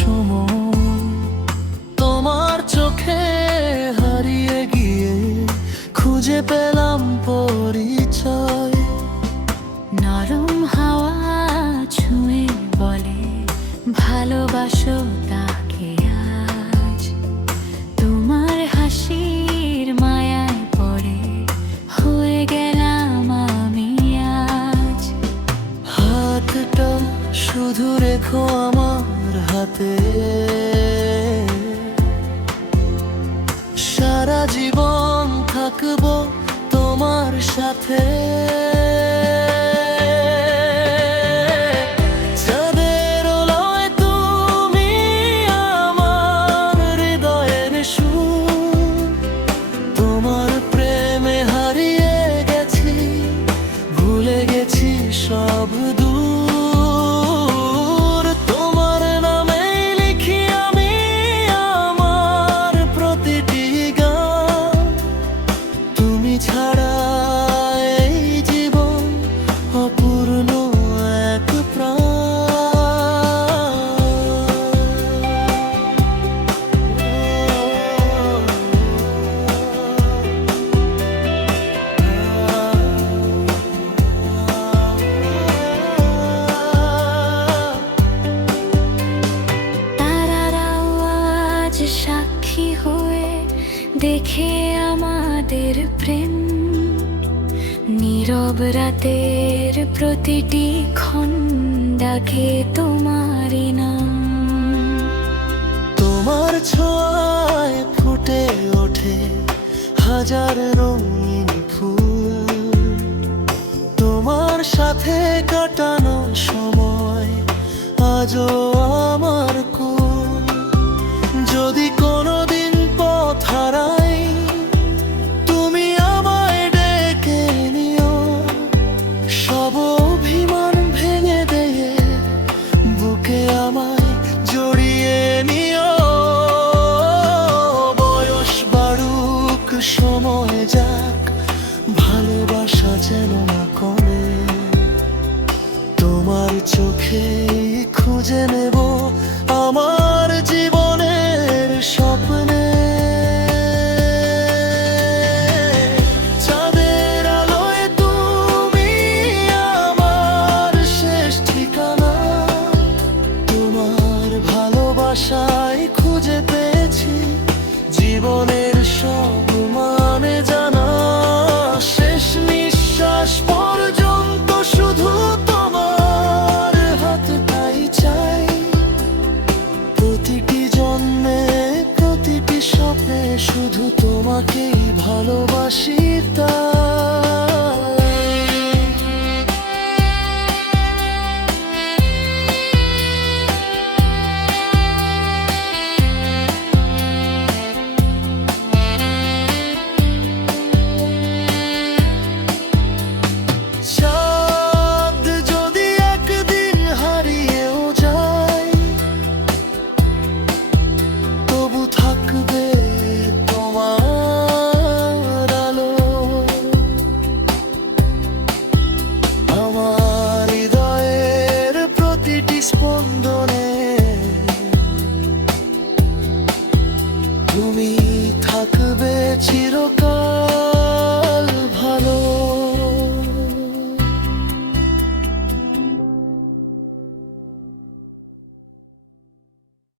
সময়, তোমার চোখে হারিয়ে গিয়ে খুঁজে পেলাম পরিচয়। নরম হাওয়া ছুঁয়ে বলে ভালোবাসো তাকে আজ। তোমার হাসির মায়ায় পড়ে হয়ে গেলাম আমি আজ। হাতটা শুধু রেখো আমার হাতে, সারা জীবন থাকবো তোমার সাথে। চাঁদের আলোয় তুমি আমার হৃদয়ের সুর, তোমার প্রেমে হারিয়ে গেছি, ভুলে গেছি সব দূর। তোমার নামেই লিখি আমি আমার প্রতিটি গান, তুমি ছাড়া এই জীবন অপূর্ণ এক তারারাও আজ সাক্ষী হয়ে দেখে আমাদের প্রেম। নীরব রাতের প্রতিটি ক্ষণ ডাকে তোমারই নাম। তোমার ছোঁয়ায় ফুটে ওঠে হাজার রঙিন ফুল, তোমার সাথে কাটানো সময় আজও আমার কুল। যদি কোনোদিন পথ হারাই তুমি আমায় ডেকে নিও, সব অভিমান ভেঙে দিয়ে বুকে আমায় জড়িয়ে নিও। বয়স বাড়ুক সময় যাক, ভালোবাসা যেন না কমে, তোমার চোখে খুঁজে নেব আমার জীবনের স্বপ্নে। চাঁদের আলোয় তুমি আমার শেষ ঠিকানা, তোমার ভালোবাসায় খুঁজে পেয়েছি জীবনের সব মানে জানা। শেষ নিঃশ্বাস পর্যন্ত শুধু তোমার হাতটাই চাই, প্রতিটি জন্মে প্রতিটি স্বপ্নে শুধু তোমাকেই ভালোবাসি তাই। চাঁদ যদি একদিন হারিয়েও যায়, তবু থাকবে তোমার আলো। আমার হৃদয়ের প্রতিটি স্পন্দনে তুমি থাকবে চিরকাল।